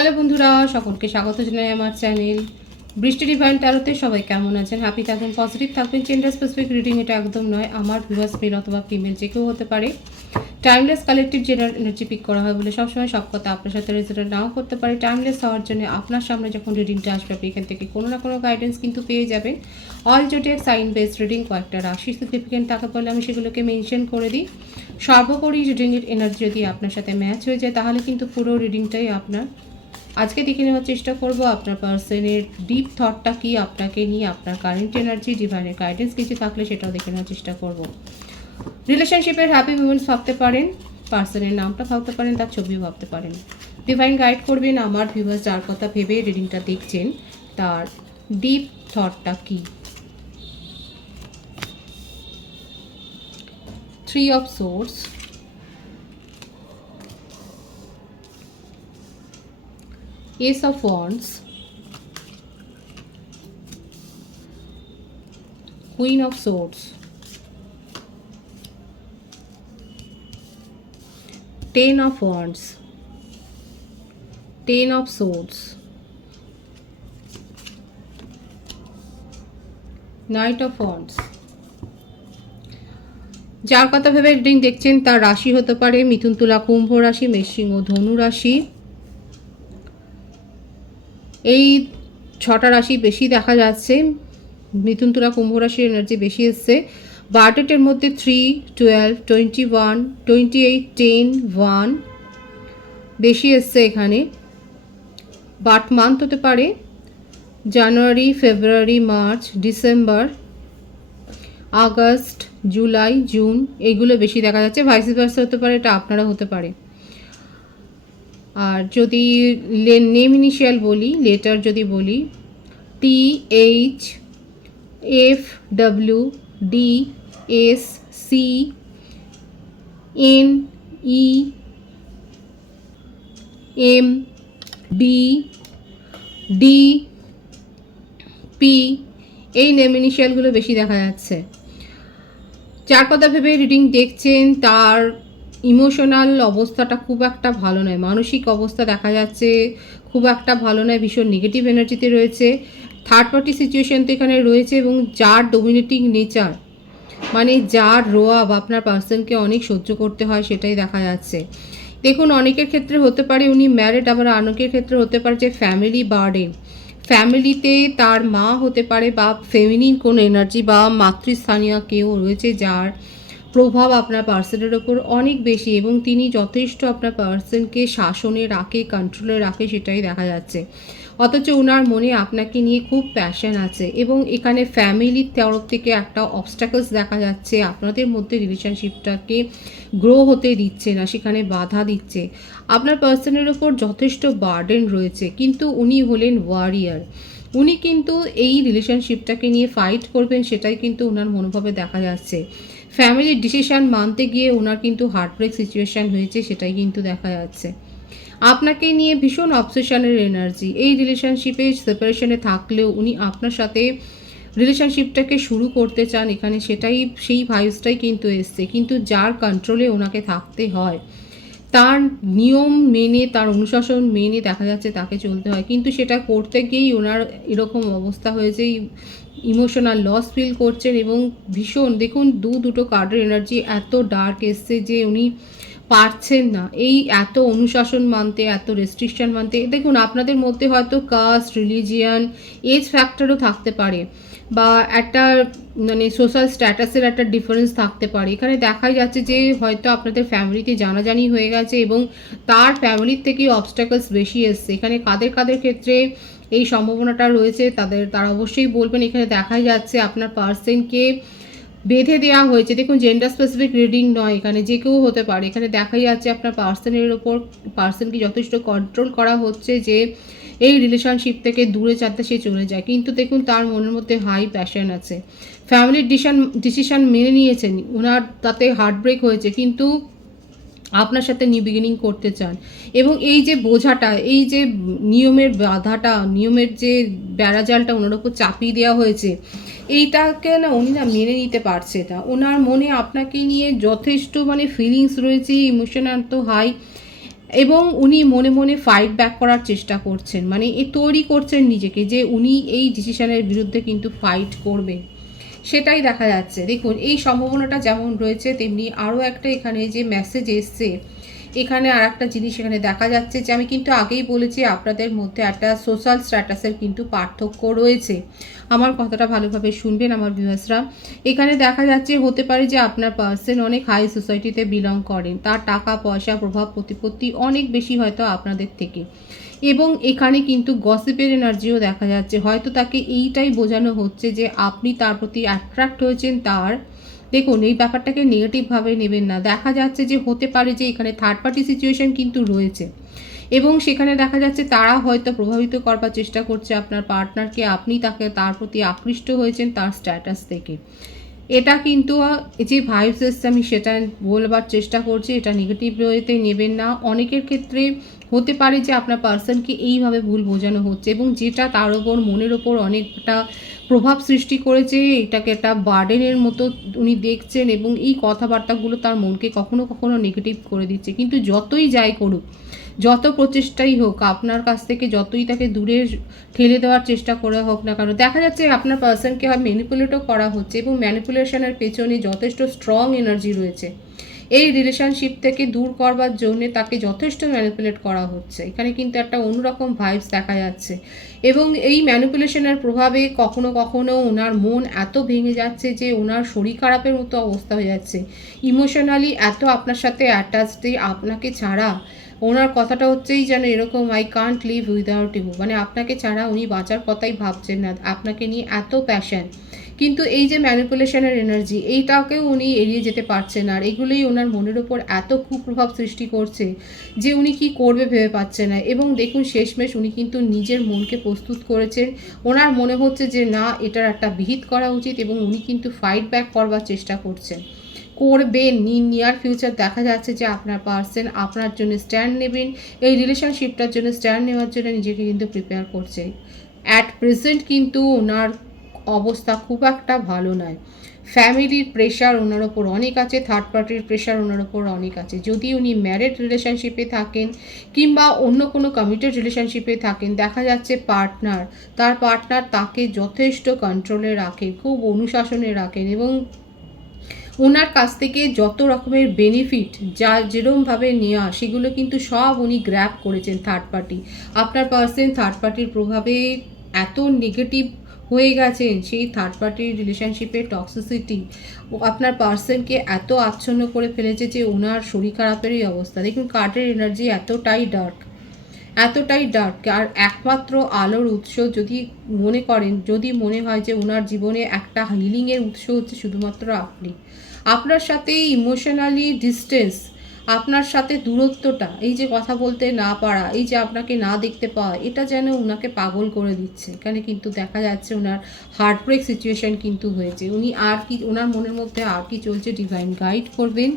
Hello বন্ধুরা, সকলকে স্বাগত জানাই আমার চ্যানেল বৃষ্টি ডিভাইন ট্যারোতে। সবাই কেমন আছেন? হ্যাপি থাকবেন, পজিটিভ থাকবেন। জেন্ডার স্পেসিফিক রিডিং এটা একদম নয়। আমার ভিউয়ার্স মেল অথবা ফিমেল যে কেউ হতে পারে। Timeless collective general energy pick করা হয় বলে সবসময় সব কথা আপনার সাথে রেজোনেট নাও করতে পারে। টাইমলেস হওয়ার জন্য আপনার সামনে যখন রিডিংটা আসবে আপনি এখান থেকে কোনো না কোনো গাইডেন্স কিন্তু পেয়ে যাবেন। All zodiac sign based reading, কয়েকটা রাশি সিগনিফিকেন্ট থাকে বলে আমি সেগুলোকে মেনশন করে দিই। সর্বোপরি রিডিংয়ের এনার্জি যদি আপনার সাথে ম্যাচ হয়ে যায় তাহলে কিন্তু পুরো রিডিংটাই আপনার। আজকে দেখে নেওয়ার চেষ্টা করব আপনার পার্সনের ডিপ থটটা কি আপনাকে নিয়ে, আপনার কারেন্ট এনার্জি, ডিভাইনের গাইডেন্স কিছু থাকলে সেটাও দেখে নেওয়ার চেষ্টা করব। রিলেশনশিপের হ্যাপি মুমেন্টস ভাবতে পারেন, পার্সনের নামটা ভাবতে পারেন, তার ছবিও ভাবতে পারেন। ডিভাইন গাইড করবেন আমার ভিউয়ার্স যার কথা ভেবে রিডিংটা দেখছেন তার ডিপ থটটা কি। 3 of Swords, Ace of Wands, Queen of Swords, 10 of Wands, 10 of Swords, Knight of Wands। যার কথা ভেবে রিডিং দেখছেন তার রাশি হতে পারে মিথুন, তুলা, কুম্ভ রাশি, মেষ, সিংহ, ধনু রাশি। এই 6টা রাশি বেশি দেখা যাচ্ছে। মিথুন, তুলা, কুম্ভ রাশির এনার্জি বেশি এসছে। বার্থডেটের মধ্যে 3, 12, 21, 28, 10, 1 বেশি এসছে এখানে। বার্থ মান্থ হতে পারে January, February, March, December, August, July, June, এইগুলো বেশি দেখা যাচ্ছে। ভাইস ভার্সা হতে পারে, এটা আপনারা হতে পারে। আর যদি নেম ইনিশিয়াল বলি, লেটার যদি বলি, TH, FW, DSC, NE, MB, DP, এই নেম ইনিশিয়ালগুলো বেশি দেখা যাচ্ছে। যার কথা ভেবে রিডিং দেখছেন তার ইমোশনাল অবস্থাটা খুব একটা ভালো নয়, মানসিক অবস্থা দেখা যাচ্ছে খুব একটা ভালো নয়, ভীষণ নেগেটিভ এনার্জিতে রয়েছে। থার্ড পার্টি সিচুয়েশন তো এখানে রয়েছে এবং যার ডোমিনেটিং নেচার, মানে যার রোয়াব আপনার পার্সনকে অনেক সহ্য করতে হয় সেটাই দেখা যাচ্ছে। দেখুন, অনেকের ক্ষেত্রে হতে পারে উনি ম্যারিড, আবার অনেকের ক্ষেত্রে হতে পারে যে ফ্যামিলি বার্ডেন, ফ্যামিলিতে তার মা হতে পারে বা ফেমিনিন কোনো এনার্জি বা মাতৃস্থানীয় কেউ রয়েছে যার প্রভাব আপনার পার্সনের ওপর অনেক বেশি এবং তিনি যথেষ্ট আপনার পার্সনকে শাসনে রাখে, কন্ট্রোলে রাখে, সেটাই দেখা যাচ্ছে। অথচ ওনার মনে আপনাকে নিয়ে খুব প্যাশন আছে এবং এখানে ফ্যামিলির তরফ থেকে একটা অবস্টাকলস দেখা যাচ্ছে, আপনাদের মধ্যে রিলেশনশিপটাকে গ্রো হতে দিচ্ছে না, সেখানে বাধা দিচ্ছে। আপনার পার্সনের ওপর যথেষ্ট বার্ডেন রয়েছে, কিন্তু উনি হলেন ওয়ারিয়ার। উনি কিন্তু এই রিলেশনশিপটাকে নিয়ে ফাইট করবেন, সেটাই কিন্তু ওনার মনোভাবে দেখা যাচ্ছে। ফ্যামিলির ডিসিশান মানতে গিয়ে ওনার কিন্তু হার্টব্রেক সিচুয়েশান হয়েছে, সেটাই কিন্তু দেখা যাচ্ছে। আপনাকে নিয়ে ভীষণ অবসেশনের এনার্জি, এই রিলেশনশিপে সেপারেশনে থাকলেও উনি আপনার সাথে রিলেশনশিপটাকে শুরু করতে চান এখানে, সেটাই সেই ভাইবসটাই কিন্তু এসছে। কিন্তু যার কন্ট্রোলে ওনাকে থাকতে হয়, তার নিয়ম মেনে, তার অনুশাসন মেনে দেখা যাচ্ছে তাকে চলতে হয়, কিন্তু সেটা করতে গিয়েই ওনার এরকম অবস্থা হয়েছে, ইমোশনাল লস ফিল করছেন এবং ভীষণ, দেখুন দুটো কার্ডের এনার্জি এত ডার্ক এসছে যে উনি পারছেন না এই এত অনুশাসন মানতে, এত রেস্ট্রিকশন মানতে। দেখুন, আপনাদের মধ্যে হয়তো কাস্ট, রিলিজিয়ান, এজ ফ্যাক্টরও থাকতে পারে বা একটা মানে সোশ্যাল স্ট্যাটাসের একটা ডিফারেন্স থাকতে পারে। এখানে দেখাই যাচ্ছে যে হয়তো আপনাদের ফ্যামিলিতে জানাজানি হয়ে গেছে এবং তার ফ্যামিলির থেকেই অবস্ট্যাকলস বেশি এসছে। এখানে কাদের কাদের ক্ষেত্রে এই সম্ভাবনাটা রয়েছে তারা অবশ্যই বলবেন। এখানে দেখাই যাচ্ছে আপনার পার্সনকে বেঁধে দেওয়া হয়েছে। দেখুন, জেন্ডার স্পেসিফিক রিডিং নয়, এখানে যে কেউ হতে পারে। এখানে দেখাই যাচ্ছে আপনার পার্সনের ওপর পার্সনকে যথেষ্ট কন্ট্রোল করা হচ্ছে যে এই রিলেশনশিপ থেকে দূরে যাতে সে চলে যায়, কিন্তু দেখুন তার মনের মধ্যে হাই প্যাশন আছে। ফ্যামিলির ডিসিশন মেনে নিয়েছেন, ওনার তাতে হার্টব্রেক হয়েছে, কিন্তু আপনার সাথে নিউ বিগিনিং করতে চান। এবং এই যে বোঝাটা, এই যে নিয়মের বাধাটা, নিয়মের যে বেড়াজালটা ওনার ওপর চাপিয়ে দেওয়া হয়েছে, এইটাকে না উনি না মেনে নিতে পারছে না। ওনার মনে আপনাকে নিয়ে যথেষ্ট মানে ফিলিংস রয়েছে, ইমোশনাল তো হাই। এবং উনি মনে মনে ফাইট ব্যাক করার চেষ্টা করছেন, মানে তৈরি করছেন নিজেকে যে উনি এই ডিসিশনের বিরুদ্ধে কিন্তু ফাইট করবেন, সেটাই দেখা যাচ্ছে। দেখুন এই সম্ভাবনাটা যেমন রয়েছে, তেমনি আরও একটা এখানে যে মেসেজ এসছে, এখানে আর একটা জিনিস এখানে দেখা যাচ্ছে যে আমি কিন্তু আগেই বলেছি আপনাদের মধ্যে একটা সোশ্যাল স্ট্যাটাসের কিন্তু পার্থক্য রয়েছে। আমার কথাটা ভালোভাবে শুনবেন আমার ভিউয়ার্সরা। এখানে দেখা যাচ্ছে হতে পারে যে আপনার পার্সন অনেক হাই সোসাইটিতে বিলং করেন, তার টাকা পয়সা প্রভাব প্রতিপত্তি অনেক বেশি হয়তো আপনাদের থেকে, এবং এখানে কিন্তু গসিপের এনার্জিও দেখা যাচ্ছে। হয়তো তাকে এইটাই বোঝানো হচ্ছে যে আপনি তার প্রতি অ্যাট্রাক্ট হয়েছেন তার। দেখুন এই ব্যাপারটাকে নেগেটিভভাবে নেবেন না। দেখা যাচ্ছে যে হতে পারে যে এখানে থার্ড পার্টি সিচুয়েশন কিন্তু রয়েছে, এবং সেখানে দেখা যাচ্ছে তারা হয়তো প্রভাবিত করবার চেষ্টা করছে আপনার পার্টনারকে, আপনি তার প্রতি আকৃষ্ট হয়েছেন তার স্ট্যাটাস থেকে। এটা কিন্তু যে ভাইবস এসছে আমি সেটা বলবার চেষ্টা করছি, এটা নেগেটিভ ওয়েতে নেবেন না। অনেকের ক্ষেত্রে হতে পারে যে আপনার পার্সনকে এইভাবে ভুল বোঝানো হচ্ছে, এবং যেটা তার ওপর মনের ওপর অনেকটা প্রভাব সৃষ্টি করেছে, এটাকে একটা বার্ডেনের মতো উনি দেখছেন, এবং এই কথাবার্তাগুলো তার মনকে কখনো কখনো নেগেটিভ করে দিচ্ছে। কিন্তু যতই যাই করুক, যত প্রচেষ্টাই হোক, আপনার কাছ থেকে যতই তাকে দূরে ঠেলে দেওয়ার চেষ্টা করে হোক না কেন, দেখা যাচ্ছে আপনার পার্সনকে হয় ম্যানিপুলেটও করা হচ্ছে, এবং ম্যানিপুলেশনের পেছনে যথেষ্ট স্ট্রং এনার্জি রয়েছে। এই রিলেশনশিপ থেকে দূর করবার জন্য তাকে যথেষ্ট ম্যানিপুলেট করা হচ্ছে। এখানে কিন্তু একটা অন্যরকম ভাইবস দেখা যাচ্ছে, এবং এই ম্যানিপুলেশনের প্রভাবে কখনো কখনো ওনার মন এত ভেঙে যাচ্ছে যে ওনার শরীর খারাপের মতো অবস্থা হয়ে যাচ্ছে। ইমোশনালি এত আপনার সাথে অ্যাটাচড, আপনাকে ছাড়া ওনার কথাটা হচ্ছেই যেন এরকম, I can't live without you, মানে আপনাকে ছাড়া উনি বাঁচার কথাই ভাবছেন না, আপনাকে নিয়ে এত প্যাশন। কিন্তু এই যে ম্যানিপুলেশনের এনার্জি, এইটাকেও উনি এড়িয়ে যেতে পারছেন, আর এগুলোই ওনার মনের ওপর এত কুপ্রভাব সৃষ্টি করছে যে উনি কি করবে ভেবে পাচ্ছে না। এবং দেখুন শেষমেশ উনি কিন্তু নিজের মনকে প্রস্তুত করেছেন, ওনার মনে হচ্ছে যে না, এটার একটা বিহিত করা উচিত, এবং উনি কিন্তু ফাইট ব্যাক করবার চেষ্টা করছেন, করবেন। নিয়ার ফিউচার দেখা যাচ্ছে যে আপনার পার্সন আপনার জন্য স্ট্যান্ড নেবেন, এই রিলেশনশিপটার জন্য স্ট্যান্ড নেওয়ার জন্য নিজেকে কিন্তু প্রিপেয়ার করছে। অ্যাট প্রেজেন্ট কিন্তু ওনার অবস্থা খুব একটা ভালো নয়। ফ্যামিলির প্রেশার ওনার ওপর অনেক আছে, থার্ড পার্টির প্রেশার ওনার ওপর অনেক আছে। যদি উনি ম্যারিড রিলেশনশিপে থাকেন কিংবা অন্য কোনো কমিটেড রিলেশনশিপে থাকেন, দেখা যাচ্ছে তার পার্টনার তাকে যথেষ্ট কন্ট্রোলে রাখেন, খুব অনুশাসনে রাখেন, এবং ওনার কাছ থেকে যত রকমের বেনিফিট যা যেরকমভাবে নেওয়া সেগুলো কিন্তু সব উনি গ্র্যাব করেছেন থার্ড পার্টি। আপনার পার্সন থার্ড পার্টির প্রভাবে এত নেগেটিভ হয়ে গেছেন, সেই থার্ড পার্টির রিলেশনশিপের টক্সিসিটি আপনার পার্সনকে এত আচ্ছন্ন করে ফেলেছে যে ওনার শরীর খারাপেরই অবস্থা। দেখুন কার্ডের এনার্জি এতটাই ডার্ক, এতটাই ডার্ক। আর একমাত্র আলোর উৎস যদি মনে হয় যে ওনার জীবনে একটা হিলিংয়ের উৎস হচ্ছে শুধুমাত্র আপনি। আপনার সাথে ইমোশনালি ডিস্টেন্স, আপনার সাথে দূরত্বটা, এই যে কথা বলতে না পারা, এই যে আপনাকে না দেখতে পাওয়া, এটা যেন ওনাকে পাগল করে দিচ্ছে। এখানে কিন্তু দেখা যাচ্ছে ওনার হার্ট ব্রেক সিচুয়েশন কিন্তু হয়েছে। উনি আর কি, ওনার মনের মধ্যে আর কি চলছে, ডিভাইন গাইড করবেন।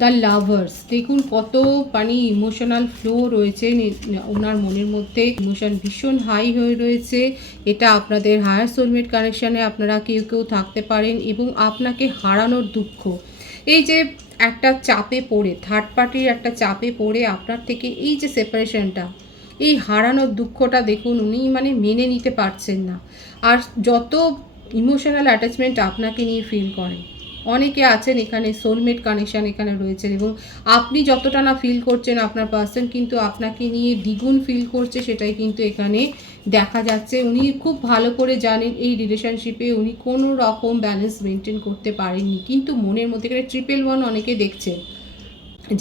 দ্য লাভার্স, দেখুন কত ইমোশনাল ফ্লো রয়েছে ওনার মনের মধ্যে, ইমোশন ভীষণ হাই হয়ে রয়েছে। এটা আপনাদের হায়ার সোলমেট কানেকশানে আপনারা কেউ কেউ থাকতে পারেন, এবং আপনাকে হারানোর দুঃখ, এই যে একটা চাপে পড়ে, থার্ড পার্টির একটা চাপে পড়ে আপনার থেকে এই যে সেপারেশনটা, এই হারানোর দুঃখটা দেখুন উনি মানে মেনে নিতে পারছেন না। আর যত ইমোশনাল অ্যাটাচমেন্ট আপনাকে নিয়ে ফিল করেন, অনেকে আছেন এখানে সোলমেট কানেকশান এখানে রয়েছেন, এবং আপনি যতটা না ফিল করছেন আপনার পার্সন কিন্তু আপনাকে নিয়ে দ্বিগুণ ফিল করছে, সেটাই কিন্তু এখানে দেখা যাচ্ছে। উনি খুব ভালো করে জানেন এই রিলেশনশিপে উনি কোনো রকম ব্যালেন্স মেনটেন করতে পারেননি, কিন্তু মনের মধ্যে এখানে 111 অনেকে দেখছেন,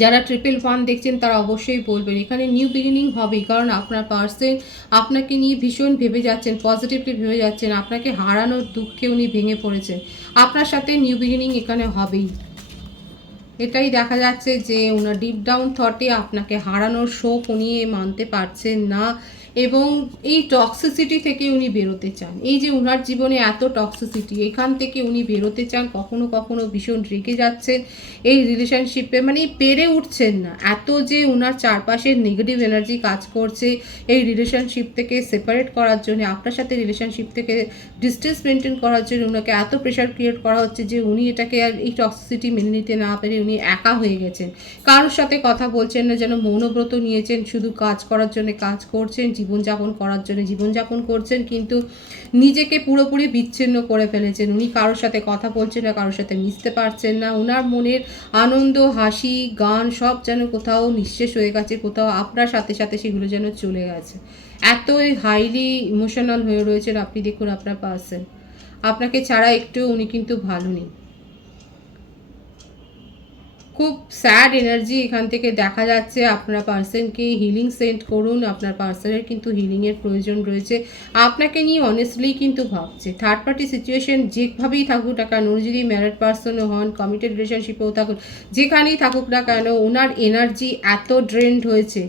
যারা 111 দেখছেন তারা অবশ্যই বলবেন এখানে নিউ বিগিনিং হবেই, কারণ আপনার পার্সন আপনাকে নিয়ে ভীষণ ভেবে যাচ্ছেন, পজিটিভলি ভেবে যাচ্ছেন, আপনাকে হারানোর দুঃখে উনি ভেঙে পড়েছেন। আপনার সাথে নিউ বিগিনিং এখানে হবেই, এটাই দেখা যাচ্ছে যে ওনার ডিপ ডাউন থটে আপনাকে হারানোর শোক উনি মানতে পারছেন না, এবং এই টক্সিসিটি থেকে উনি বেরোতে চান। এই যে ওনার জীবনে এত টক্সিসিটি, এখান থেকে উনি বেরোতে চান। কখনো কখনো ভীষণ রেগে যাচ্ছেন এই রিলেশনশিপে, মানে পেরে উঠছেন না, এত যে ওনার চারপাশের নেগেটিভ এনার্জি কাজ করছে এই রিলেশনশিপ থেকে সেপারেট করার জন্য, আপনার সাথে রিলেশনশিপ থেকে ডিস্টেন্স মেনটেন করার জন্য ওনাকে এত প্রেশার ক্রিয়েট করা হচ্ছে যে উনি এটাকে আর এই টক্সিসিটি মেনে নিতে না পেরে উনি একা হয়ে গেছেন। কারোর সাথে কথা বলছেন না, যেন মৌনব্রত নিয়েছেন, শুধু কাজ করার জন্য কাজ করছেন, জীবনযাপন করার জন্য জীবনযাপন করছেন, কিন্তু নিজেকে পুরোপুরি বিচ্ছিন্ন করে ফেলেছেন। উনি কারোর সাথে কথা বলছেন না, কারোর সাথে মিশতে পারছেন না। ওনার মনের আনন্দ, হাসি, গান সব যেন কোথাও নিঃশেষ হয়ে গেছে, কোথাও আপনার সাথে সাথে সেগুলো যেন চলে গেছে। এতই হাইলি ইমোশনাল হয়ে রয়েছেন আপনি। দেখুন আপনার পার্সন আপনাকে ছাড়া একটু উনি কিন্তু ভালো নেই। খুব স্যাড এনার্জি এখান থেকে দেখা যাচ্ছে। আপনার পার্সনকে হিলিং সেন্ড করুন, আপনার পার্সনের কিন্তু হিলিংয়ের প্রয়োজন রয়েছে। আপনাকে নিয়ে অনেস্টলি কিন্তু ভাবছে। থার্ড পার্টি সিচুয়েশন যেভাবেই থাকুক না কেন, উনি যদি ম্যারিড পার্সনও হন, কমিটেড রিলেশনশিপেও থাকুন, যেখানেই থাকুক না কেন, ওনার এনার্জি এত ড্রেন্ড হয়েছে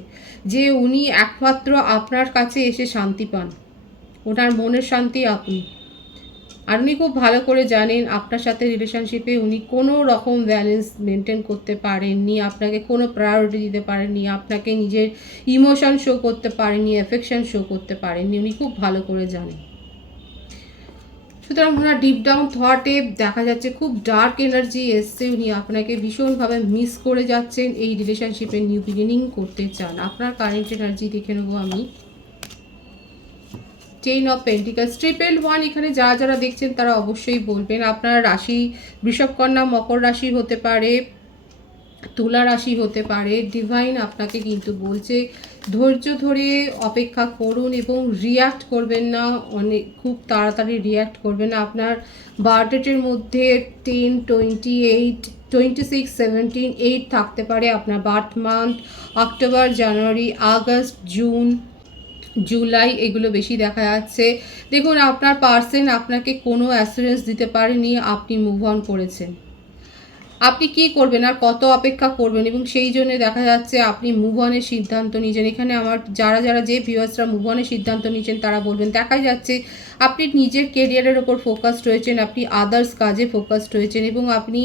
যে উনি একমাত্র আপনার কাছে এসে শান্তি পান। ওনার মনের শান্তি আপনি। আর উনি খুব ভালো করে জানেন আপনার সাথে রিলেশনশিপে উনি কোনো রকম ব্যালেন্স মেনটেন করতে পারেননি, আপনাকে কোনো প্রায়োরিটি দিতে পারেননি, আপনাকে নিজের ইমোশন শো করতে পারেননি, অ্যাফেকশন শো করতে পারেননি, উনি খুব ভালো করে জানেন। সুতরাং ওনার ডিপ ডাউন থটে দেখা যাচ্ছে খুব ডার্ক এনার্জি এসছে। উনি আপনাকে ভীষণভাবে মিস করে যাচ্ছেন, এই রিলেশনশিপে নিউ বিগিনিং করতে চান। আপনার কারেন্ট এনার্জি দেখে নেবো আমি। 10 অফ পেন্টিকালস, 111। এখানে যারা যারা দেখছেন তারা অবশ্যই বলবেন। আপনার রাশি বৃষভ, কন্যা, মকর রাশি হতে পারে, তুলা রাশি হতে পারে। ডিভাইন আপনাকে কিন্তু বলছে ধৈর্য ধরে অপেক্ষা করুন এবং রিয়্যাক্ট করবেন না, অনেক খুব তাড়াতাড়ি রিয়্যাক্ট করবেন না। আপনার বার্থডেটের মধ্যে 10, 28, 26, 17, 8 থাকতে পারে। আপনার বার্থ মান্থ অক্টোবর, জানুয়ারি, আগস্ট, জুন, জুলাই এগুলো বেশি দেখা যাচ্ছে। দেখুন আপনার পার্সন আপনাকে কোনো অ্যাসুরেন্স দিতে পারেনি, আপনি মুভ অন করেছেন। আপনি কি করবেন আর কত অপেক্ষা করবেন, এবং সেই জন্য দেখা যাচ্ছে আপনি মুভ অনের সিদ্ধান্ত নিয়েছেন। এখানে আমার যারা যারা যে ভিউয়ার্সরা মুভ অনের সিদ্ধান্ত নিয়েছেন তারা বলবেন, দেখা যাচ্ছে আপনি নিজের কেরিয়ারের ওপর ফোকাসড রয়েছেন, আপনি আদার্স কাজে ফোকাসড রয়েছেন এবং আপনি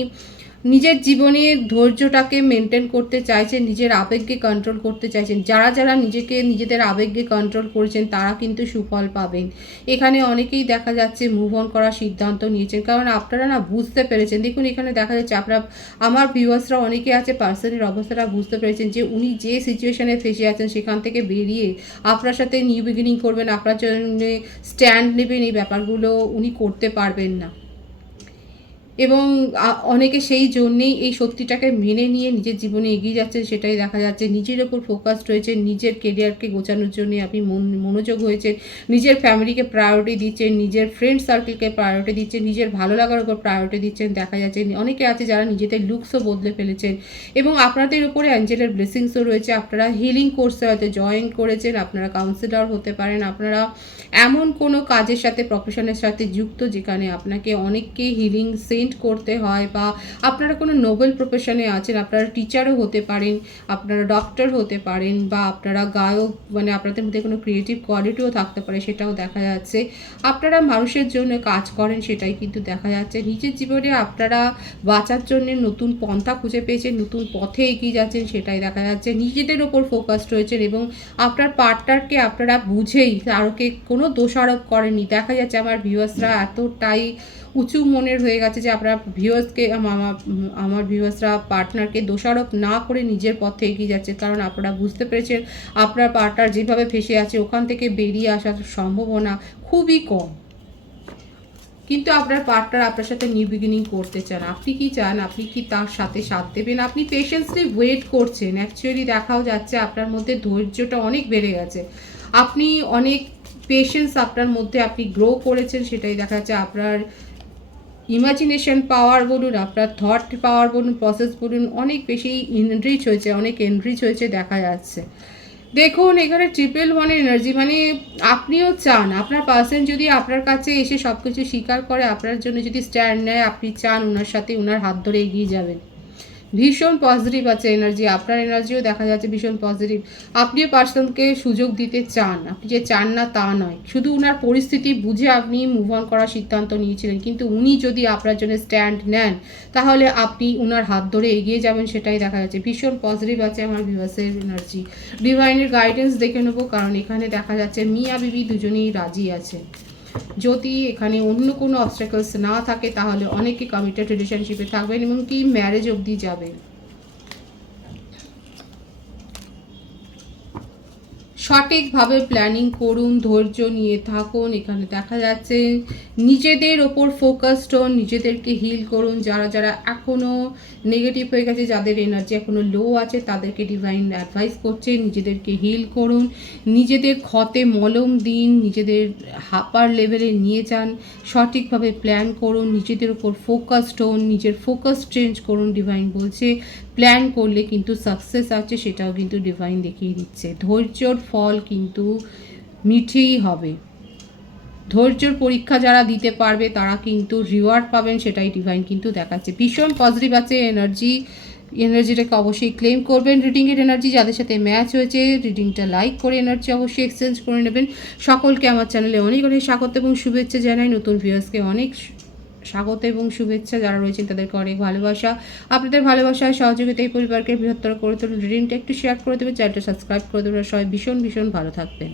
নিজের জীবনে ধৈর্যটাকে মেনটেন করতে চাইছেন, নিজের আবেগকে কন্ট্রোল করতে চাইছেন। যারা যারা নিজেদের আবেগকে কন্ট্রোল করেছেন তারা কিন্তু সুফল পাবেন। এখানে অনেকেই দেখা যাচ্ছে মুভ অন করার সিদ্ধান্ত নিয়েছেন, কারণ আপনারা না বুঝতে পেরেছেন। দেখুন এখানে দেখা যাচ্ছে আমার ভিউয়ার্সরা অনেকে আছে পার্সনের অবস্থাটা বুঝতে পেরেছেন যে উনি যে সিচুয়েশনে ফেসে আছেন সেখান থেকে বেরিয়ে আপনার সাথে নিউ বিগিনিং করবেন, আপনার জন্য স্ট্যান্ড নেবেন। এই ব্যাপারগুলো উনি করতে পারবেন না, এবং অনেকে সেই জন্যেই এই সত্যিটাকে মেনে নিয়ে নিজের জীবনে এগিয়ে যাচ্ছেন, সেটাই দেখা যাচ্ছে। নিজের ওপর ফোকাসড রয়েছেন, নিজের কেরিয়ারকে গোছানোর জন্য আপনি মনোযোগ হয়েছেন, নিজের ফ্যামিলিকে প্রায়োরিটি দিচ্ছেন, নিজের ফ্রেন্ড সার্কেলকে প্রায়োরিটি দিচ্ছেন, নিজের ভালো লাগার উপর প্রায়োরিটি দিচ্ছেন। দেখা যাচ্ছে অনেকে আছে যারা নিজেদের লুকসও বদলে ফেলেছেন, এবং আপনাদের উপরে অ্যাঞ্জেলের ব্লেসিংসও রয়েছে। আপনারা হিলিং কোর্সে হয়তো জয়েন করেছেন, আপনারা কাউন্সিলর হতে পারেন, আপনারা এমন কোনো কাজের সাথে প্রফেশনের সাথে যুক্ত যেখানে আপনাকে অনেককে হিলিং সেন্ট করতে হয়, বা আপনারা কোনো নোবেল প্রফেশনে আছেন, আপনারা টিচারও হতে পারেন, আপনারা ডক্টর হতে পারেন, বা আপনারা গায়ক, মানে আপনাদের মধ্যে কোনো ক্রিয়েটিভ কোয়ালিটিও থাকতে পারে, সেটাও দেখা যাচ্ছে। আপনারা মানুষের জন্য কাজ করেন, সেটাই কিন্তু দেখা যাচ্ছে। নিজের জীবনে আপনারা বাঁচার জন্য নতুন পন্থা খুঁজে পেয়েছেন, নতুন পথে এগিয়ে যাচ্ছেন, সেটাই দেখা যাচ্ছে। নিজেদের ওপর ফোকাসড রয়েছেন এবং আপনার পার্টনারকে আপনারা বুঝেই কারোকে কোনো দোষারোপ করেনি। দেখা যাচ্ছে আমার ভিউয়ার্সরা এতটাই উঁচু মনের হয়ে গেছে যে আপনার ভিউয়ার্সকে আমার ভিউয়ার্সরা পার্টনারকে দোষারোপ না করে নিজের পথে এগিয়ে যাচ্ছে, কারণ আপনারা বুঝতে পেরেছেন আপনার পার্টনার যেভাবে ফেসে আছে ওখান থেকে বেরিয়ে আসার সম্ভাবনা খুবই কম, কিন্তু আপনার পার্টনার আপনার সাথে নিউ বিগিনিং করতে চান। আপনি কি চান? আপনি কি তার সাথে সাথ দেবেন? আপনি পেশেন্সলি ওয়েট করছেন। অ্যাকচুয়ালি দেখাও যাচ্ছে আপনার মধ্যে ধৈর্যটা অনেক বেড়ে গেছে, আপনি অনেক পেশেন্স আপনার মধ্যে আপনি গ্রো করেছেন, সেটাই দেখা যাচ্ছে। আপনার ইমাজিনেশন পাওয়ার বলুন, আপনার থট পাওয়ার বলুন, প্রসেস বলুন, অনেক বেশি এনরিচ হয়েছে, অনেক এনরিচ হয়েছে দেখা যাচ্ছে। দেখুন এখানে 111 এনার্জি, মানে আপনিও চান আপনার পার্সন যদি আপনার কাছে এসে সব কিছু স্বীকার করে, আপনার জন্য যদি স্ট্যান্ড নেয়, আপনি চান ওনার সাথে ওনার হাত ধরে এগিয়ে যাবেন। ভীষণ পজিটিভ আছে এনার্জি, আপনার এনার্জিও দেখা যাচ্ছে ভীষণ পজিটিভ। আপনিও পার্সনকে সুযোগ দিতে চান, আপনি যে চান না তা নয়, শুধু উনার পরিস্থিতি বুঝে আপনি মুভ অন করার সিদ্ধান্ত নিয়েছিলেন, কিন্তু উনি যদি আপনার জন্য স্ট্যান্ড নেন তাহলে আপনি উনার হাত ধরে এগিয়ে যাবেন, সেটাই দেখা যাচ্ছে। ভীষণ পজিটিভ আছে আমার ভিউয়ার্সের এনার্জি। ডিভাইনের গাইডেন্স দেখে নেবো, কারণ এখানে দেখা যাচ্ছে মিয়া বিবি দুজনেই রাজি আছে। যদি এখানে অন্য কোনো অবস্ট্যাকলস না থাকে তাহলে অনেকে কমিটেড রিলেশনশিপে থাকবেন এবং কি ম্যারেজ অবধি যাবেন। সঠিকভাবে প্ল্যানিং করুন, ধৈর্য নিয়ে থাকুন। এখানে দেখা যাচ্ছে নিজেদের ওপর ফোকাসড হন, নিজেদেরকে হিল করুন। যারা যারা এখনও নেগেটিভ হয়ে গেছে, যাদের এনার্জি এখনও লো আছে, তাদেরকে ডিভাইন অ্যাডভাইস করছে নিজেদেরকে হিল করুন, নিজেদের ক্ষতে মলম দিন, নিজেদের হাপার লেভেলে নিয়ে যান, সঠিকভাবে প্ল্যান করুন, নিজেদের ওপর ফোকাসড হন, নিজের ফোকাস চেঞ্জ করুন। ডিভাইন বলছে প্ল্যান করলে কিন্তু সাকসেস আছে, সেটাও কিন্তু ডিভাইন দেখিয়ে দিচ্ছে। ধৈর্যর ফল কিন্তু মিঠেই হবে। ধৈর্যর পরীক্ষা যারা দিতে পারবে তারা কিন্তু রিওয়ার্ড পাবেন, সেটাই ডিভাইন কিন্তু দেখাচ্ছে। ভীষণ পজিটিভ আছে এনার্জিটাকে অবশ্যই ক্লেম করবেন। রিডিংয়ের এনার্জি যাদের সাথে ম্যাচ হয়েছে রিডিংটা লাইক করে এনার্জি অবশ্যই এক্সচেঞ্জ করে নেবেন। সকলকে আমার চ্যানেলে অনেক অনেক স্বাগত এবং শুভেচ্ছা জানাই। নতুন ভিউয়ার্সকে অনেক স্বাগত এবং শুভেচ্ছা, যারা রয়েছেন তাদেরকে অনেক ভালোবাসা। আপনাদের ভালোবাসায় সহযোগিতা এই পরিবারকে বৃহত্তর করে তুলুন। রিডিংটা একটু শেয়ার করে দেবেন, চ্যানেলটা সাবস্ক্রাইব করে দেবেন। সবাই ভীষণ ভীষণ ভালো থাকবেন।